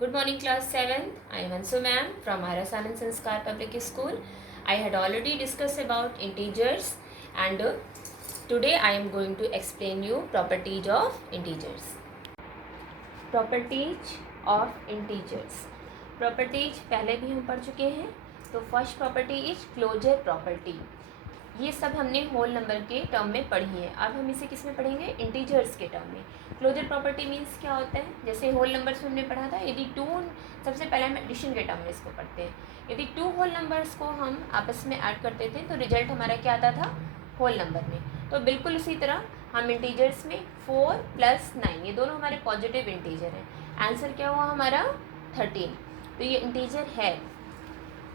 Good morning, class 7th. I am Ansu ma'am from Aras Anand Sanskar Public School. I had already discussed about integers and today I am going to explain you properties of integers. Properties of integers. Properties पहले भी हम पढ़ चुके हैं. तो first property is closure property. ये सब हमने होल नंबर के टर्म में पढ़ी है. अब हम इसे किस में पढ़ेंगे? इंटीजर्स के टर्म में. क्लोजर प्रॉपर्टी मीन्स क्या होता है? जैसे होल नंबर्स में हमने पढ़ा था, यदि टू, सबसे पहले हम एडिशन के टर्म में इसको पढ़ते हैं. यदि टू होल नंबर्स को हम आपस में ऐड करते थे तो रिजल्ट हमारा क्या आता था? होल नंबर में. तो बिल्कुल उसी तरह हम इंटीजर्स में 4 + 9 ये दोनों हमारे पॉजिटिव इंटीजर हैं. आंसर क्या हुआ हमारा? 13. तो ये इंटीजर है.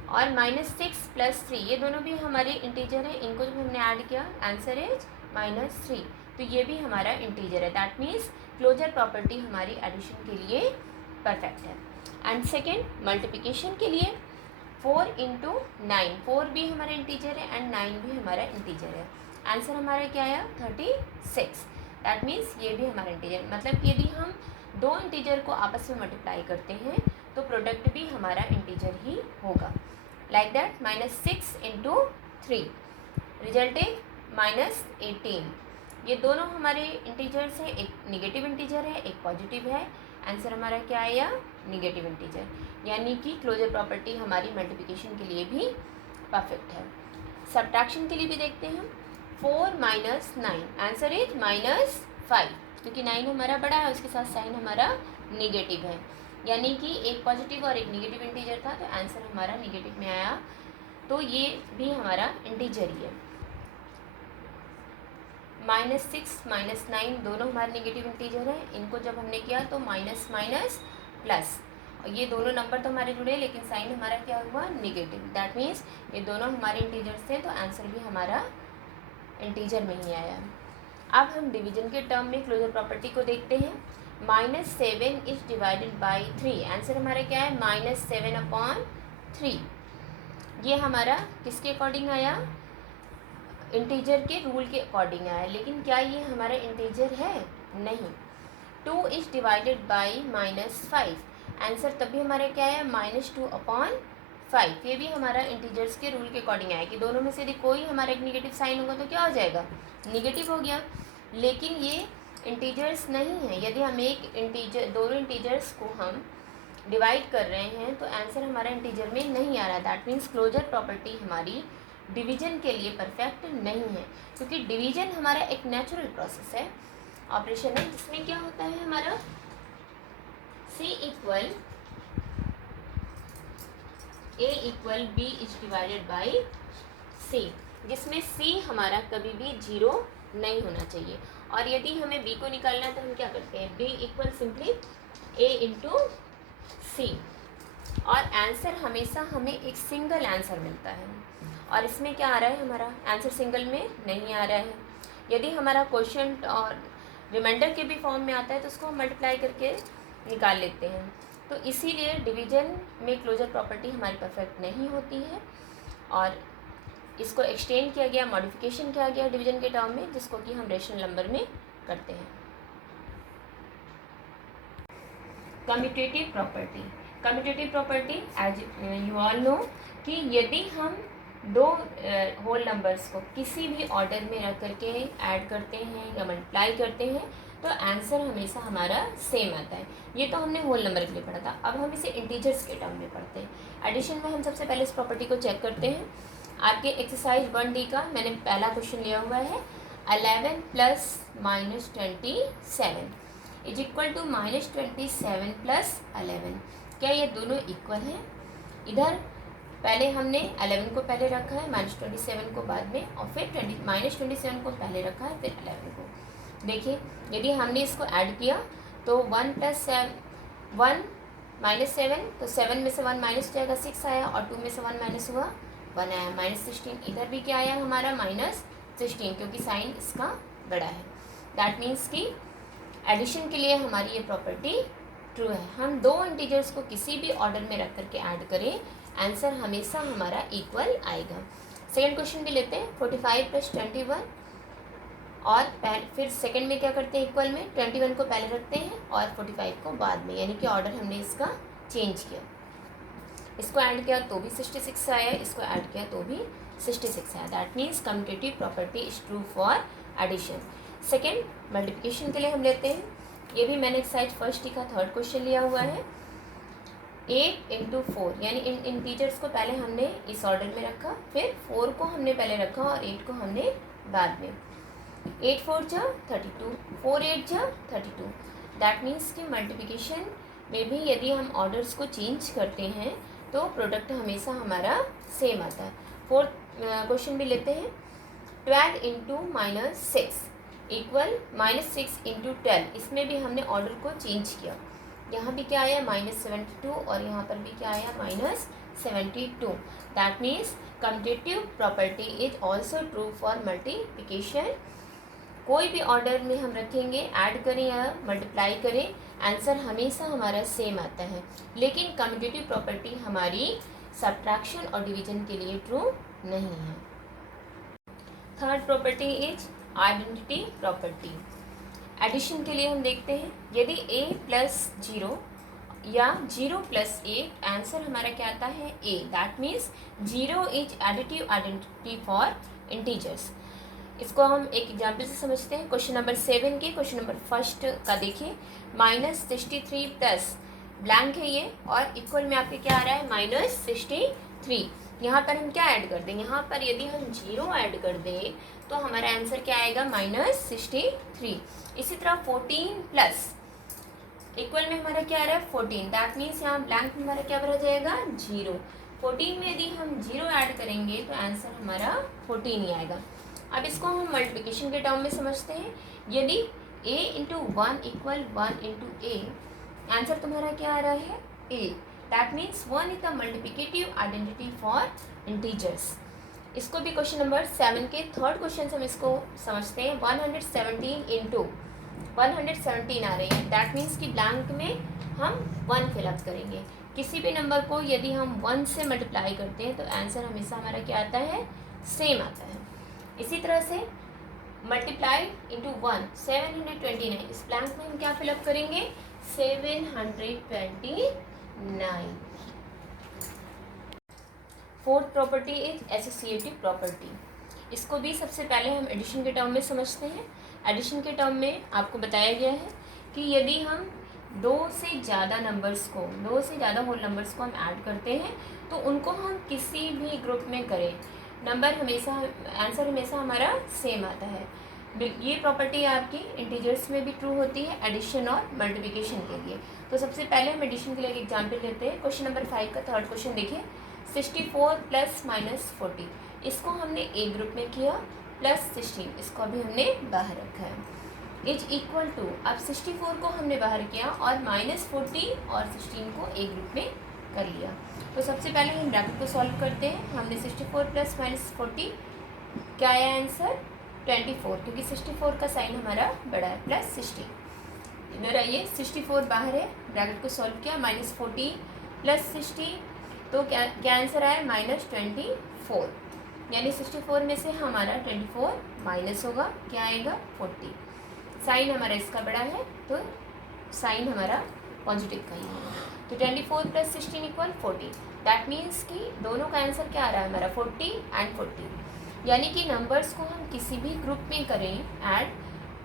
और -6 + 3 ये दोनों भी हमारे इंटीजर हैं. इनको जब हमने ऐड किया आंसर इज -3. तो ये भी हमारा इंटीजर है. दैट मीन्स क्लोजर प्रॉपर्टी हमारी एडिशन के लिए परफेक्ट है. एंड सेकेंड मल्टीप्लिकेशन के लिए 4 × 9, 4 भी हमारा इंटीजर है एंड 9 भी हमारा इंटीजर है. आंसर हमारा क्या आया? 36. दैट मीन्स ये भी हमारा इंटीजर. मतलब यदि हम दो इंटीजर को आपस में मल्टीप्लाई करते हैं तो प्रोडक्ट भी हमारा इंटीजर ही होगा. Like that -6 × 3 result is -18. ये दोनों हमारे इंटीजर्स हैं. एक निगेटिव इंटीजर है, एक पॉजिटिव है. आंसर हमारा क्या आया? Negative integer. यानी कि क्लोजर प्रॉपर्टी हमारी मल्टीप्लिकेशन के लिए भी परफेक्ट है. सब्ट्रैक्शन के लिए भी देखते हैं हम. 4 - 9 आंसर इज -5 क्योंकि 9 हमारा बड़ा है, उसके साथ साइन हमारा निगेटिव है. यानी कि एक पॉजिटिव और एक निगेटिव इंटीजर था तो आंसर हमारा निगेटिव में आया. तो ये भी हमारा इंटीजर ही है. -6 - 9 दोनों हमारे निगेटिव इंटीजर हैं. इनको जब हमने किया तो माइनस माइनस प्लस, और ये दोनों नंबर तो हमारे जुड़े लेकिन साइन हमारा क्या हुआ? निगेटिव. दैट मीन्स ये दोनों हमारे इंटीजर्स थे तो आंसर भी हमारा इंटीजर में ही आया. अब हम डिवीजन के टर्म में क्लोजर प्रॉपर्टी को देखते हैं. -7 इज डिवाइडेड बाई 3. आंसर हमारा क्या है? -7/3. ये हमारा किसके अकॉर्डिंग आया? इंटीजर के रूल के अकॉर्डिंग आया. लेकिन क्या ये हमारा इंटीजर है? नहीं. 2 इज डिवाइडेड बाई -5. आंसर तभी हमारा क्या है? -2/5. ये भी हमारा इंटीजर्स के रूल के अकॉर्डिंग आया कि दोनों में से यदि कोई हमारा एक निगेटिव साइन होगा तो क्या हो जाएगा? निगेटिव हो गया. लेकिन ये इंटीजर्स नहीं है. यदि हम एक इंटीजर, दोनों इंटीजर्स को हम डिवाइड कर रहे हैं तो आंसर हमारा इंटीजर में नहीं आ रहा. दैट मीन्स क्लोजर प्रॉपर्टी हमारी डिवीजन के लिए परफेक्ट नहीं है. क्योंकि डिवीजन हमारा एक नेचुरल प्रोसेस है, ऑपरेशन है, जिसमें क्या होता है हमारा C = A = B is divided by C, जिसमें C हमारा कभी भी 0 नहीं होना चाहिए. और यदि हमें B को निकालना है तो हम क्या करते हैं? B = simply A × C. और आंसर हमेशा हमें एक सिंगल आंसर मिलता है. और इसमें क्या आ रहा है? हमारा आंसर सिंगल में नहीं आ रहा है. यदि हमारा क्वेश्चन और रिमाइंडर के भी फॉर्म में आता है तो उसको हम मल्टीप्लाई करके निकाल लेते हैं. तो इसीलिए डिवीजन में क्लोजर प्रॉपर्टी हमारी परफेक्ट नहीं होती है और इसको एक्सटेंड किया गया, मॉडिफिकेशन किया गया डिवीजन के टर्म में, जिसको कि हम रेशनल नंबर में करते हैं. Commutative property. Commutative property as you all know कि यदि हम दो होल नंबर्स को किसी भी ऑर्डर में रख करके ऐड करते हैं या मल्टीप्लाई करते हैं तो आंसर हमेशा हमारा सेम आता है. ये तो हमने होल नंबर के लिए पढ़ा था. अब हम इसे इंटीजर्स के टर्म में पढ़ते हैं. एडिशन में हम सबसे पहले इस प्रॉपर्टी को चेक करते हैं. आपके एक्सरसाइज 1D का मैंने पहला क्वेश्चन लिया हुआ है. 11 + -27 इज इक्वल टू -27 + 11. क्या ये दोनों इक्वल हैं? इधर पहले हमने 11 को पहले रखा है, -27 को बाद में, और फिर -27 को पहले रखा है, फिर 11 को. देखिए यदि हमने इसको ऐड किया तो 1 + 1 -7, तो 7 में से 1 माइनस हो जाएगा, 6 आया, और 2 में से 1 माइनस हुआ, 1 आया, -16. इधर भी क्या आया हमारा? -16, क्योंकि साइन इसका बड़ा है. दैट मीन्स कि एडिशन के लिए हमारी ये प्रॉपर्टी ट्रू है. हम दो इंटीजर्स को किसी भी ऑर्डर में रख करके ऐड करें, आंसर हमेशा हमारा इक्वल आएगा. सेकेंड क्वेश्चन भी लेते हैं. 45 + 21, और फिर सेकंड में क्या करते हैं? इक्वल में 21 को पहले रखते हैं और 45 को बाद में, यानी कि ऑर्डर हमने इसका चेंज किया। इसको ऐड किया तो भी 66 आया, इसको ऐड किया तो भी 66 आया। That means commutative property is true for addition. Second, multiplication के लिए हम लेते हैं, ये भी मैंने एक्सरसाइज फर्स्ट का थर्ड क्वेश्चन लिया हुआ है। 8 इंटू 4, यानी इन इंटीजर्स को पहले हमने इस ऑर्डर में रखा, फिर 4 को हमने पहले रखा और 8 को हमने बाद में। 8 4 जा 32, 4 8 जा 32। दैट मीन्स कि मल्टीप्लिकेशन में भी यदि हम ऑर्डर्स को चेंज करते हैं तो प्रोडक्ट हमेशा हमारा सेम आता है। फोर्थ क्वेश्चन भी लेते हैं। 12 इंटू -6 इक्वल -6 इंटू 12। इसमें भी हमने ऑर्डर को चेंज किया। यहाँ भी क्या आया -72 और यहाँ पर भी क्या आया -72। That means commutative property is also true for multiplication. कोई भी ऑर्डर में हम रखेंगे, ऐड करें या मल्टीप्लाई करें, आंसर हमेशा हमारा सेम आता है। लेकिन कम्यूटेटिव प्रॉपर्टी हमारी सब्ट्रैक्शन और डिवीजन के लिए ट्रू नहीं है। Third property is identity property. Addition के लिए हम देखते हैं, यदि a + 0 या 0 + a, आंसर हमारा क्या आता है a। That means 0 is additive identity for integers. इसको हम एक एग्जाम्पल से समझते हैं। क्वेश्चन नंबर 7 के क्वेश्चन नंबर फर्स्ट का देखिए, -63 प्लस ब्लैंक है ये, और इक्वल में आपके क्या आ रहा है -63। यहाँ पर हम क्या ऐड कर दें, यहाँ पर यदि हम 0 ऐड कर दें तो हमारा आंसर क्या आएगा -63। इसी तरह 14 प्लस इक्वल में हमारा क्या आ रहा है 14। दैट मीन्स यहाँ ब्लैंक में हमारा क्या भरा जाएगा 0। 14 में यदि हम 0 ऐड करेंगे तो आंसर हमारा 14 ही आएगा। अब इसको हम मल्टीप्लिकेशन के टर्म में समझते हैं। यदि a into 1 equal 1 into a, answer तुम्हारा क्या आ रहा है a। That means 1 is the multiplicative identity for integers. इसको भी क्वेश्चन नंबर 7 के थर्ड क्वेश्चन से हम इसको समझते हैं। 117 इंटू 117 आ रही है। दैट मीन्स कि ब्लैंक में हम 1 फिलअप करेंगे। किसी भी नंबर को यदि हम 1 से मल्टीप्लाई करते हैं तो आंसर हमेशा हमारा क्या आता है सेम आता है। इसी तरह से मल्टीप्लाई इंटू 1 729, इस ब्लैंक में हम क्या फिलअप करेंगे 729। Fourth property is associative property. इसको भी सबसे पहले हम एडिशन के टर्म में समझते हैं। एडिशन के टर्म में आपको बताया गया है कि यदि हम 2 से ज़्यादा नंबर्स को, 2 से ज़्यादा होल नंबर्स को हम ऐड करते हैं तो उनको हम किसी भी ग्रुप में करें, नंबर हमेशा, आंसर हमेशा हमारा सेम आता है। ये प्रॉपर्टी आपकी इंटीजर्स में भी ट्रू होती है एडिशन और मल्टीप्लिकेशन के लिए। तो सबसे पहले हम एडिशन के लिए एक एग्जाम्पल लेते हैं। क्वेश्चन नंबर 5 का थर्ड क्वेश्चन देखिए, 64 प्लस -40, इसको हमने ए ग्रुप में किया, प्लस 16 इसको अभी हमने बाहर रखा है, इज इक्वल टू, अब 64 को हमने बाहर किया और -40 और 16 को ए ग्रुप में कर लिया। तो सबसे पहले हम ब्रैकेट को सॉल्व करते हैं। हमने 64 प्लस -40 क्या आया आंसर 24, क्योंकि 64 का साइन हमारा बड़ा है, प्लस 16। इधर आइए 64 बाहर है, ब्रैकेट को सॉल्व किया, -40 प्लस 60, तो क्या आंसर आया -24। यानी 64 में से हमारा 24 माइनस होगा, क्या आएगा 40। साइन हमारा इसका बड़ा है तो साइन हमारा पॉजिटिव का ही है। तो 24 प्लस 16 इक्वल 40। दैट मीन्स कि दोनों का आंसर क्या आ रहा है हमारा 40 एंड 40। यानी कि नंबर्स को हम किसी भी ग्रुप में करें ऐड,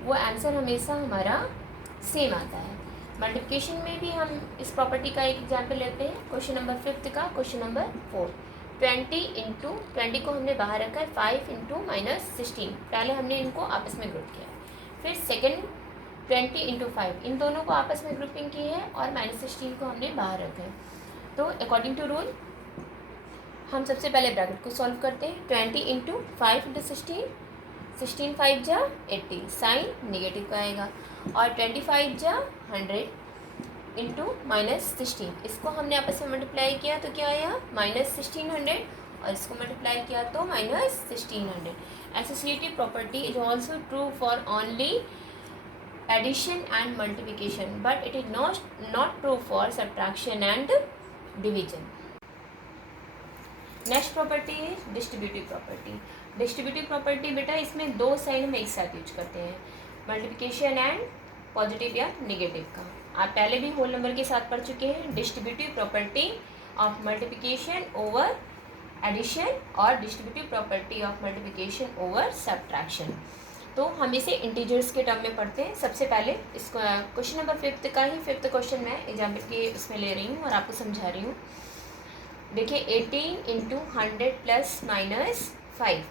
वो आंसर हमेशा हमारा सेम आता है। मल्टीप्लिकेशन में भी हम इस प्रॉपर्टी का एक एग्जाम्पल लेते हैं। क्वेश्चन नंबर 5 का क्वेश्चन नंबर 4, 20 इंटू 20 को हमने बाहर रखा है, 5 इंटू -16, पहले हमने इनको आपस में ग्रुप किया है। फिर सेकेंड 20 इंटू 5, इन दोनों को आपस में ग्रुपिंग की है और -16 को हमने बाहर रखा है। तो अकॉर्डिंग टू रूल हम सबसे पहले ब्रैकेट को सॉल्व करते हैं। 20 इंटू 5 इंटू 16, 16 5 जा 80, साइन नेगेटिव का आएगा, और 25 जा 100 इंटू -16, इसको हमने आपस में मल्टीप्लाई किया तो क्या आया -1600, और इसको मल्टीप्लाई किया तो -1600। Associative property is also true for only addition and multiplication, but it is not true for subtraction and division. Next property है डिस्ट्रीब्यूटिव प्रॉपर्टी। डिस्ट्रीब्यूटिव प्रॉपर्टी बेटा इसमें 2 साइन हम एक साथ यूज करते हैं, मल्टीप्लिकेशन एंड पॉजिटिव या नेगेटिव का। आप पहले भी होल नंबर के साथ पढ़ चुके हैं, distributive property of multiplication over addition और distributive property of multiplication over subtraction. तो हम इसे इंटीजर्स के टर्म में पढ़ते हैं। सबसे पहले इसको क्वेश्चन नंबर 5 का ही 5th क्वेश्चन मैं एग्जाम्पल के उसमें ले रही हूँ और आपको समझा रही हूँ। देखिए 18 इंटू 100 प्लस माइनस 5,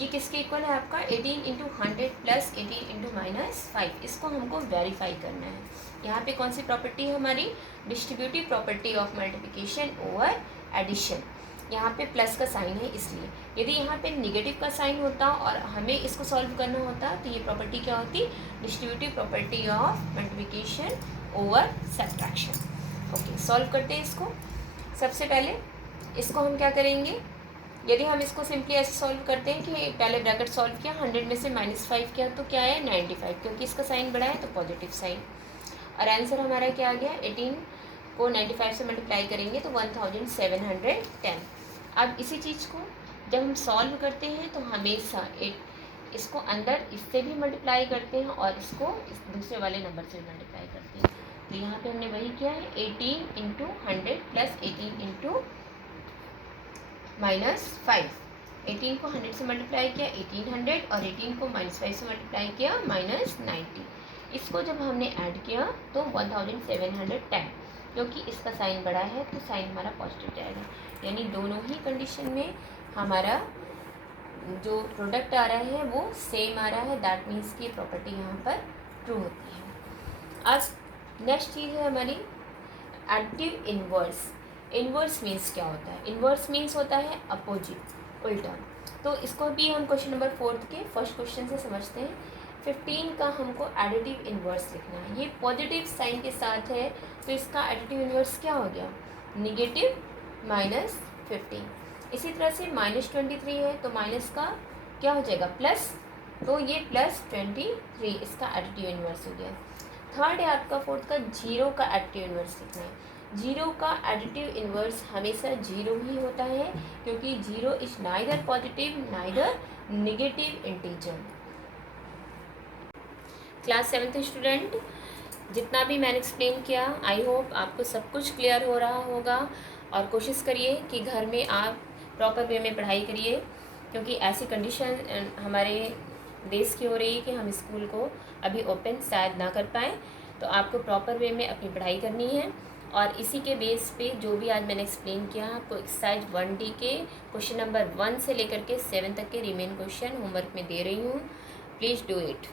ये किसके इक्वल है आपका 18 इंटू 100 प्लस 18 इंटू माइनस 5। इसको हमको वेरीफाई करना है। यहाँ पे कौन सी प्रॉपर्टी है हमारी, distributive property of multiplication over addition. यहाँ पे प्लस का साइन है इसलिए, यदि यहाँ पे निगेटिव का साइन होता और हमें इसको सॉल्व करना होता तो ये प्रॉपर्टी क्या होती, distributive property of multiplication over subtraction. Okay, solve करते हैं इसको। सबसे पहले इसको हम क्या करेंगे, यदि हम इसको सिंपली ऐसे सॉल्व करते हैं कि पहले ब्रैकेट सॉल्व किया, 100 में से -5 किया तो क्या है 95, क्योंकि इसका साइन बड़ा है तो पॉजिटिव साइन। और आंसर हमारा क्या आ गया, 18 को 95 से मल्टीप्लाई करेंगे तो 1710। अब इसी चीज़ को जब हम सॉल्व करते हैं तो हमेशा इसको अंदर इससे भी मल्टीप्लाई करते हैं और इसको इस दूसरे वाले नंबर से मल्टीप्लाई करते हैं। तो यहाँ पे हमने वही किया है, 18 इंटू 100 प्लस 18 इंटू -5। 18 को 100 से मल्टीप्लाई किया 1800 और 18 को -5 से मल्टीप्लाई किया -90। इसको जब हमने ऐड किया तो 1710, क्योंकि इसका साइन बड़ा है तो साइन हमारा पॉजिटिव जाएगा। यानी दोनों ही कंडीशन में हमारा जो प्रोडक्ट आ रहा है वो सेम आ रहा है। दैट मीन्स की प्रॉपर्टी यहाँ पर ट्रू होती है। आज नेक्स्ट चीज़ है हमारी एडिटिव इन्वर्स। इन्वर्स मीन्स क्या होता है, इन्वर्स मीन्स होता है अपोजिट, उल्टा। तो इसको भी हम क्वेश्चन नंबर 4 के फर्स्ट क्वेश्चन से समझते हैं। 15 का हमको एडिटिव इन्वर्स लिखना है। ये पॉजिटिव साइन के साथ है तो इसका एडिटिव इन्वर्स क्या हो गया, निगेटिव -15। इसी तरह से -23 है तो माइनस का क्या हो जाएगा प्लस, तो ये +23 इसका एडिटिव इन्वर्स हो गया। थर्ड है आपका 4th का 0 का एडिटिव इन्वर्स लिखना है। 0 का एडिटिव इन्वर्स हमेशा 0 ही होता है, क्योंकि 0 is neither positive neither negative integer. Class 7th student, जितना भी मैंने एक्सप्लेन किया आई होप आपको सब कुछ क्लियर हो रहा होगा। और कोशिश करिए कि घर में आप प्रॉपर वे में पढ़ाई करिए, क्योंकि ऐसी कंडीशन हमारे देश की हो रही है कि हम स्कूल को अभी ओपन शायद ना कर पाएँ। तो आपको प्रॉपर वे में अपनी पढ़ाई करनी है। और इसी के बेस पे जो भी आज मैंने एक्सप्लेन किया, आपको एक्सरसाइज 1D के क्वेश्चन नंबर 1 से लेकर के 7 तक के रिमेन क्वेश्चन होमवर्क में दे रही हूँ। Please do it.